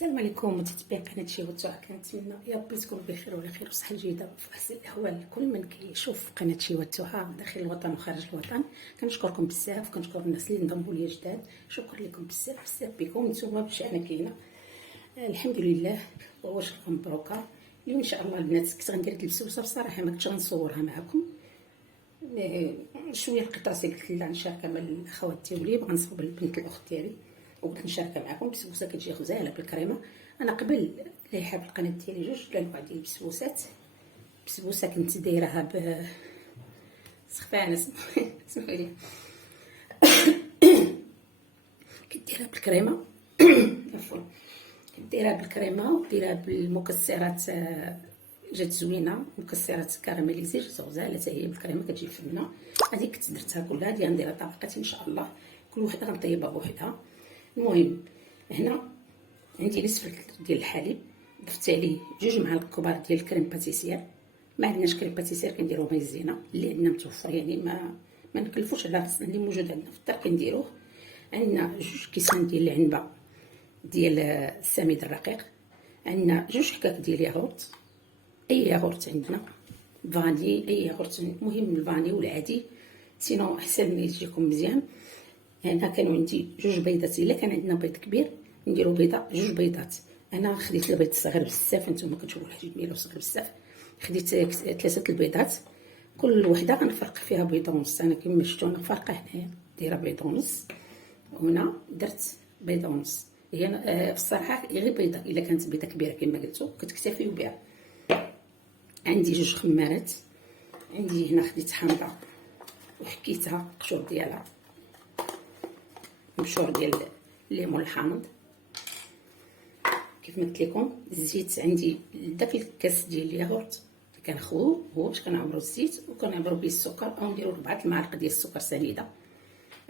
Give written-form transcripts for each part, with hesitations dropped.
السلام عليكم متابعين قناه شيوتو. كنتمنى يا ربي تكونوا بخير وعلى خير وصحه جيده وفي احسن الاحوال. كل من كيشوف قناه شيوتو داخل الوطن وخارج الوطن كنشكركم بزاف، وكنشكر الناس اللي انضموا ليا جداد. شكرا لكم بزاف بزاف بكم نتوما باش انا كاينه. الحمد لله وواش مبروكه. اليوم ان شاء الله البنات كنت غندير هاد البسبوسه، بصراحه ما كنتش غنصورها معكم. شويه لقيت راسي قلت لا نشاركها مع الاخوات ديالي، بغا نصاوب البنت الاخت ديالي وقلت نشاركها معكم. بسبوسه كتجي غزاله بالكريمه. انا قبل لا حاب القناه ديالي جوج الانواع ديال البسبوسات. بسبوسه كنت دايرها سخفانه سمحوا لي كنت دايرها بالكريمه عفوا، كنت دايرها بالكريمه ودايرها بالمكسرات، جات زوينه. مكسرات كراميليزي جات غزاله حتى هي بالكريمه كتجي فنه. هذه كنت درتها كلها ديال نديرها طبقات ان شاء الله، كل وحده غنطيبها بوحدها. المهم هنا عندي نصف ديال الحليب، ضفت عليه 2 معالق كبار ديال الكريم باتيسير. ما عندناش كريم باتيسير كنديرو مايزينا اللي عندنا متوفر، يعني ما نكلفوش على راسنا، اللي موجود عندنا في الدار كنديروه. عندنا 2 كيسان ديال العنبه ديال السميد الرقيق، عندنا 2 حكاك ديال ياغورت، اي ياغورت عندنا، فاني اي ياغورت، المهم الفاني والعادي، سينو احسن ملي تجيكم مزيان. هنا كانوا عندي 2 بيضات، الا كان عندنا بيض كبير نديرو بيضه 2 بيضات. انا خديت البيض الصغير بزاف، نتوما كتشوفوا الحجم ديالو صغير بزاف. خديت 3 البيضات، كل وحده غنفرق فيها بيضه ونص. انا كما شفتوا انا فارقه هنايا دايره بيضه ونص، وهنا درت بيضه ونص. هي في الصراحه غير بيضه، الا كانت بيضه كبيره كما قلتو كتكتفيو بها. عندي 2 خمارات، عندي هنا خديت حامضه وحكيتها القشور ديالها، مبشور ديال الليمون الحامض. كيف ما قلت لكم الزيت عندي داك الكاس ديال الياغورت كنخوو هو باش كنعمرو الزيت وكنعمرو به السكر، او نديرو 4 المعالق ديال السكر سنيده.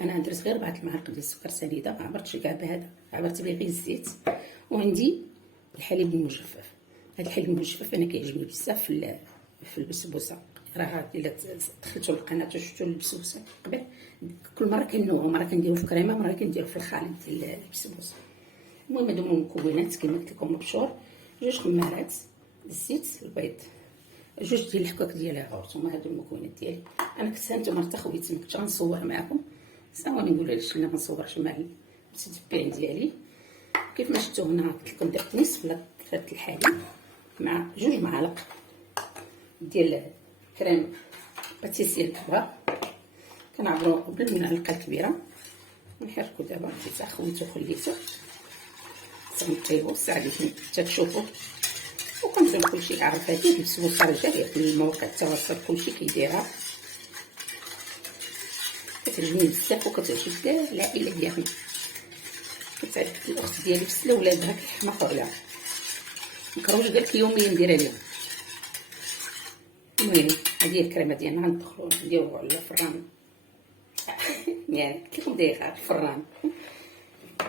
انا درت غير 4 المعالق ديال السكر سنيده، ما عمرتش كاع بهذا، عمرت به غير الزيت. وعندي الحليب المجفف. هذا الحليب المجفف انا كيعجبني بزاف في البسبوسه. راه الا دخلتوا للقناه وشفتوا البسبوسه قبل، كل مره كنوعوا، مره كنديروا في كريمه، مره كنديروا في الخليط ديال البسبوسه. المهم هادو المكونات كما قلت لكم: مبشور، 2 خمارات، الزيت، البيض، 2 ديال الحكاك ديال الياغورت. هما هادو المكونات ديالي. انا كنت نتوما تخويت ما كنتش غنصور معكم، ساوني نقول علاش ما نصورش مع المتتبعين ديالي. كيف ما شفتوا هنا قلت لكم درت نصف الحليب مع 2 معالق ديال كريم باتيسير كبار، كنعبرو بالمعلقه الكبيره ونحركو. دابا حتى خويتو خليتو تنطيبو الساعه اللي حتى تشوفوا. وكنظن كلشي عارف هذه البسبوسه رجاليه في المواقع التواصل كلشي كيديرها، كتعجبني بزاف وكتعجب كاع العائله ديالنا. كتعرف الاخت ديالي في السلا ولادها كيحماقوا عليها، مكروش قالك يوميا نديرها لهم. المهم هذه الكريمه ديالنا غندخلو نديروها على الفران يعني قلت لكم دايره في الفران،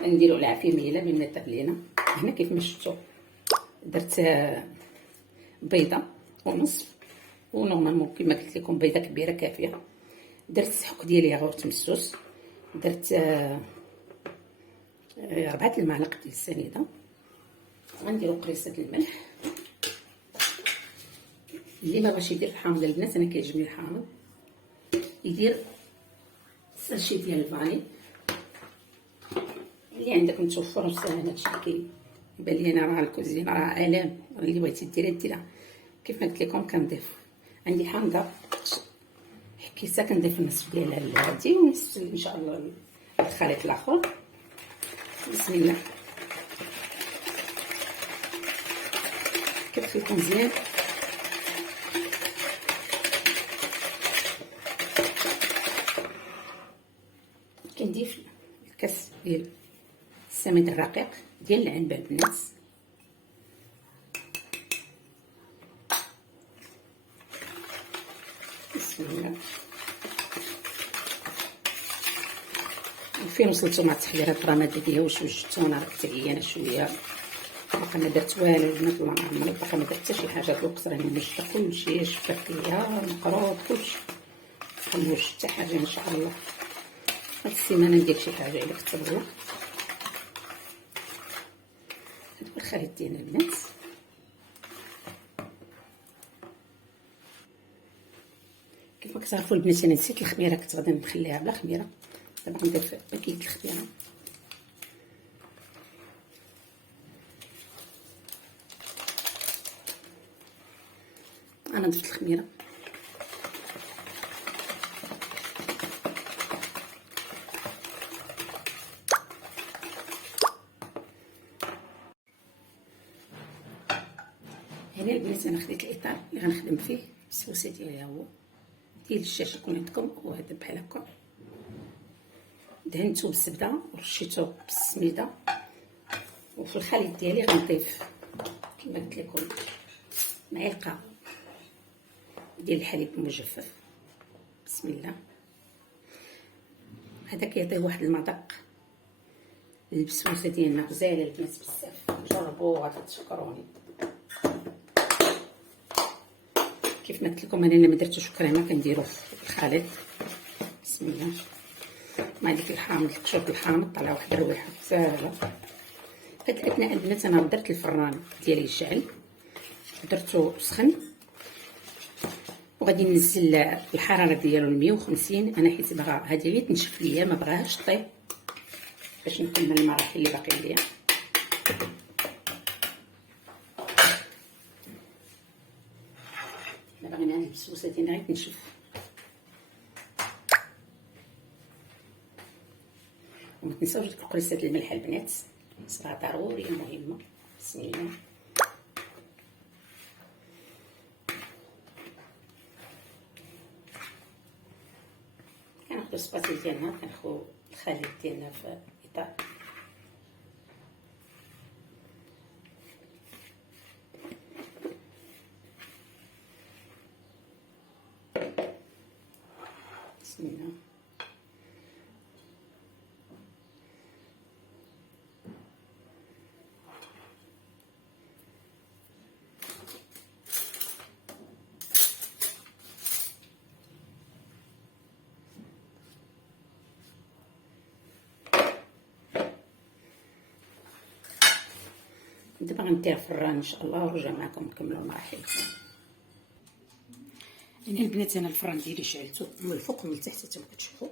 نديرو العافيه ميله بما تبلينا. هنا كيف ما شفتوا درت بيضه ونصف، ونورمالمون كما قلت لكم بيضه كبيره كافيه. درت حك ديال ياغورت مسوس، درت 4 المعالق ديال السنيده. غنديرو قريصه الملح. اللي ما بغاش يدير الحامض البنات، انا كيعجبني الحامض، يدير ساشي ديال الفاني اللي عندك متوفر وساهل. هادشي كيبان لي انا راه الكوزينه راه الام، اللي بغيتي ديرها. كيف ما قلت لكم كنضيف عندي حامضه حكيتها، كنضيف النصف ديالها لهادي ونصف ان شاء الله الخليط الاخر. بسم الله كتخلطو مزيان. كنضيف الكاس ديال السميد الرقيق ديال العنبه البنات، بسم الله. فين وصلتو مع التحضيرات الرمضانيه؟ واش وجدتو؟ انا راه تعيانه شويه، باقا ما درت والو البنات، الله يعمرك، باقا ما درت حتى شي حاجه. الوقت راني مشتا كلشي، شفت ليا مقروط كلشي، مكنوش حتى حاجه ان شاء الله. هاد السيمانه ندير شي حاجه الا كتب الله. هذا هو الخليط ديالنا البنات. كيف ما كتعرفوا البنات انا نسيت الخميره، كنت غادي نخليها بلا خميره، دابا غنضيف باكيت الخميره. انا ضفت الخميره. هنا البنات انا خديت الاطار اللي غنخدم فيه السوسه ديالي، هو ديال الشاشه يكون عندكم، هو هذا بحال هكا. دهنتو بالزبده ورشيتو بالسميده، وفي الخليط ديالي غنضيف كما قلت لكم معلقه ديال الحليب المجفف. بسم الله. هذا كيعطيه واحد المذاق للبسبوسه ديالنا غزاله البنات بزاف، جربوها تشكروني. كيف ما قلت لكم انا ما درتوش كريمه، كنديرو في الخليط. بسم الله. مع ديك الحامض، القشور الحامض طلع واحد الرويحه غزاله. هاد الاثناء البنات انا درت الفران ديالي يشعل، درتو سخن، وغادي ننزل الحراره ديالو 150. انا حيت باغا هادي غير تنشف ليا، ما بغاهاش طيب باش نكمل المراحل اللي باقي ليا. دابا باغيين هاد البسبوسه ديالنا غير تنشف. وما تنساوش ديك القريصات الملح البنات، صراحه ضروريه مهمه. بسم الله. كناخدو السباطيل ديالنا، كنخو الخليط ديالنا في اطار. بسم الله. دابا غندير الفران ان شاء الله ونرجع معكم نكملوا المراحل. هنا البنات انا الفران ديالي شعلته من الفوق ومن التحت حتى كتشوفوا.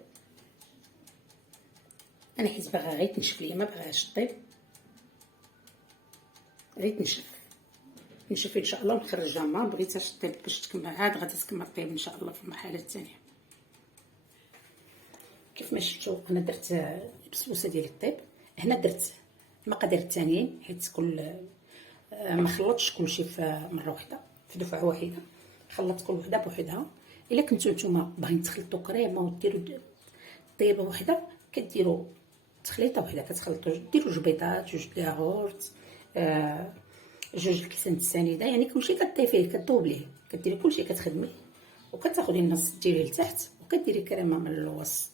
انا حيت باغا غير تنشف ليا، ما بغاهاش طيب، غير تنشف ان شاء الله ونخرجها. ما بغيتهاش طيب باش تكمل، عاد غادي تكمل طيب ان شاء الله في المرحله الثانيه. كيف ما شفتوا انا درت البسبوسه ديالي طيب. هنا درت المقادير الثانيين حيت كل ما خلطتش كلشي في مره واحده في دفعه واحده، خلطت كل وحده بوحدها. الا كنتو نتوما باغيين تخلطوا كريمه وديروا طيبه وحده، كديروا تخليطه وحده، كتخلطوا ديروا جوج بيضات، جوج الياغورت، جوج الكيسان السنيده، يعني كلشي كطيفيه كدوبليه، كديري كلشي كتخدمي، وكتاخدي النص ديريه لتحت وكديري كريمه من الوسط،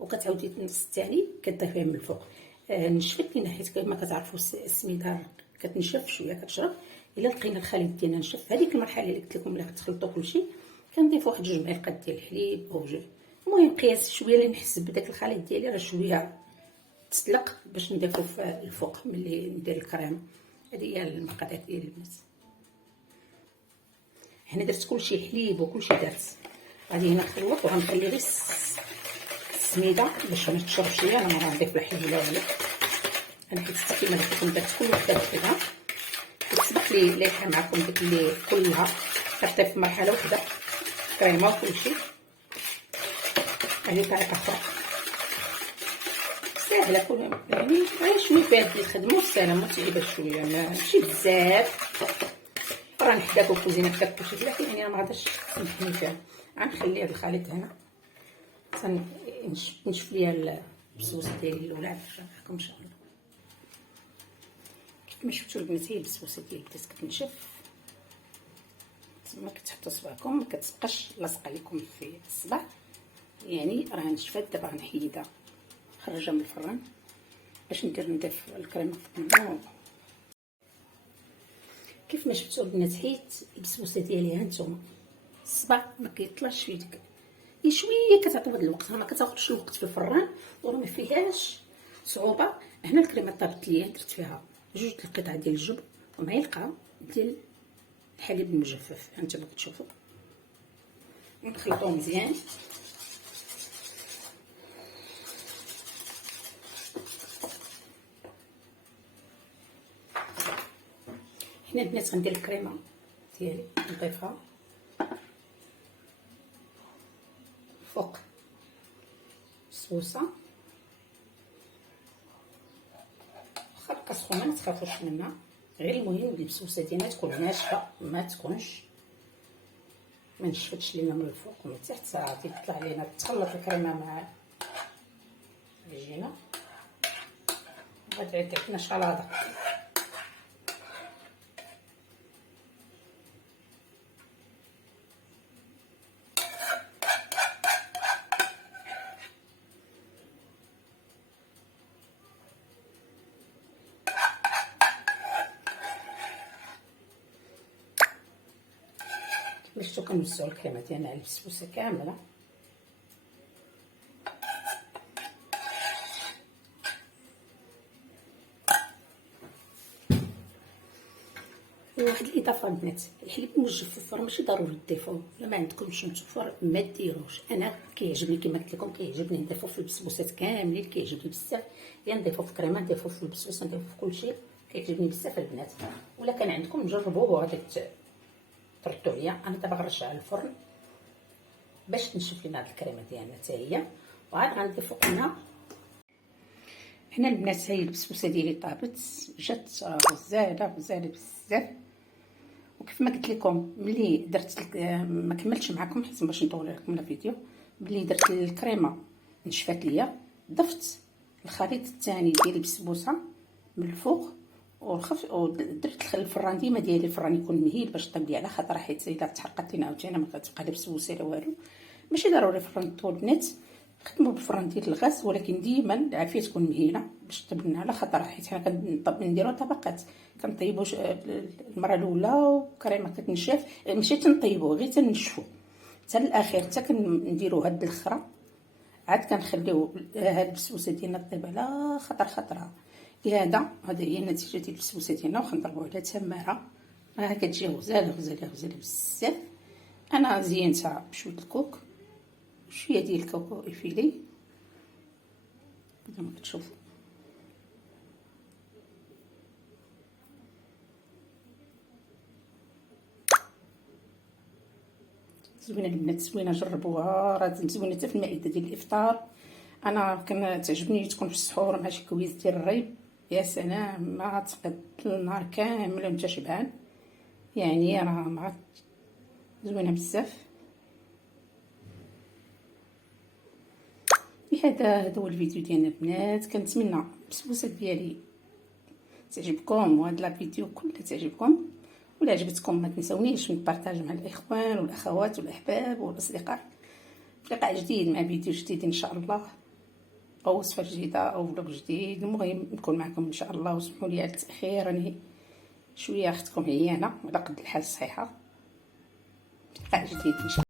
وكتعاودي النص الثاني كطيفيه من الفوق. نشفت لينا حيت كما كتعرفوا السميده كتنشف شويه كتشرب. الا لقينا الخليط ديالنا نشف، هذيك المرحله اللي قلت لكم اللي كتخلطوا كلشي، كنضيف واحد جوج معالق ديال الحليب او جوج، المهم قياس شويه اللي نحس بداك الخليط ديالي راه شويه تسلق باش نضيفو في الفوق ملي ندير الكريم. هذه هي المقادير ديالي البنات. هنا درت كلشي حليب وكلشي درت، غادي هنا نخلط وغنخلي غير السميده باش ما تشربش ليا. انا ما غنضيف لا حليب ولا والو، انا حيت كيما قلت لكم درت كل وحده بوحدها. سبق لي لايحه معكم ديك اللي كلها كطيب في مرحله وحده كريمه وكلشي. هذه طريقه اخرى ساهله، كل يعني غير شويه فيها ديال الخدمه وسهله، ما تعيبش شويه، ماشي بزاف. راه نحداك الكوزينه حداك كلشي، لكن يعني ما غاداش تسمحني فيها. غنخلي هذا الخليط هنا نشوف ليا البسبوسه ديالي الاولى، نرجع معكم ان شاء الله. كيف ما شفتوا البنات هي البسبوسه ديالي بدات كتنشف، تما كتحطوا صبعكم ما كتبقاش لاصقه لكم في الصبع، يعني راه نشفات. دابا غنحيدها نخرجها من الفران باش نضيف الكريمه في الطنجره. كيف ما شفتوا البنات حيت البسبوسه ديالي هانتوما الصبع ما كيطلعش في ديك شويه، كتعطي واحد الوقت، ما كتاخذش الوقت في الفران وراه ما فيهاش صعوبه. هنا الكريمه طابت ليا درت فيها جوج القطع ديال الجبن ومعلقه ديال الحليب المجفف هانتوما كتشوفوا، ونخلطوه مزيان. هنا البنات غندير الكريمه ديالي نضيفها فوق السبوسه، واخا بقى سخونه ما تخافوش منها، غير المهم البسبوسه ديالنا تكون ناشفه، ما تكونش ما نشفتش لينا من الفوق ومن تحت، صافي تطلع لينا تخلط الكريمه مع العجينه غادي تعطينا شلاضه. شفتو كنوزعو الكريمه ديالنا على البسبوسه كامله. واحد الاضافه البنات، الحليب المجفف راه ماشي ضروري تضيفوه، الا ما عندكمش نتوفر ما ديروش. انا كيعجبني كما قلت لكم، كيعجبني نضيفو في البسبوسات كاملين، كيعجبني بزاف، يا نضيفو في الكريمه، نضيفو في البسبوسه، نضيفو في كلشي، كيعجبني بزاف البنات. ولا كان عندكم جربوه وغادي تردوا عليا. انا دابا غنرجع على الفرن باش تنشف لينا هاد الكريمه ديالنا حتى هي، وعاد غنضيف فوقنا. هنا البنات هي البسبوسه ديالي طابت، جات غزاله بزاف. وكيف ما قلت لكم ملي درت ما كملتش معكم حيت باش نطول لكم الفيديو، ملي درت الكريمه نشفات ليا، ضفت الخليط الثاني ديال البسبوسه من الفوق ودرت الفران ديما ديالي، الفران يكون مهيل باش طيب لي على خاطر حيت الا تحرقت لينا عاوتاني ما كتبقى لا بسبوسه لا والو. ماشي ضروري الفران الطول بنات، خدموا بالفران ديال الغاز، ولكن ديما العافيه تكون مهيله باش طيب لنا على خاطر حيت حنا كنديروا طبقات، كنطيبوا المره الاولى وكريمه كتنشف، ماشي تنطيبوا غير تنشفوا حتى الاخير، حتى كنديروا هاد الاخرى، عاد كنخليو هاد البسبوسه ديالنا طيب على خطرها. لهذا هي النتيجه ديال البسبوسه ديالنا، وخنضربوها على تماره راه كتجي غزاله بزاف. انا زينتها بشويه الكوك وشويه ديال الكوكو افيلي كما كتشوفوا. زوينه البنات، زوينه، جربوها، راه زوينه حتى في المائده ديال الافطار. انا كتعجبني تكون في السحور مع شي كويس ديال الريب، يا سلام، ما تقد النهار كامل وانت شبعان، يعني راه ما زوينه بزاف. هذا هو الفيديو ديالنا البنات، كنتمنى البسبوسه ديالي تعجبكم وهاد لا فيديو كلها تعجبكم، ولا عجبتكم ما تنسونيش من بارطاج مع الاخوان والاخوات والاحباب والاصدقاء. في لقاء جديد مع فيديو جديد ان شاء الله، او وصفه جديده او فلوق جديد، المهم نكون معكم ان شاء الله. وسمحوا لي على التاخير، راني شويه اختكم عيانه ولا قد الحال صحيحه. في لقاء جديد ان شاء الله.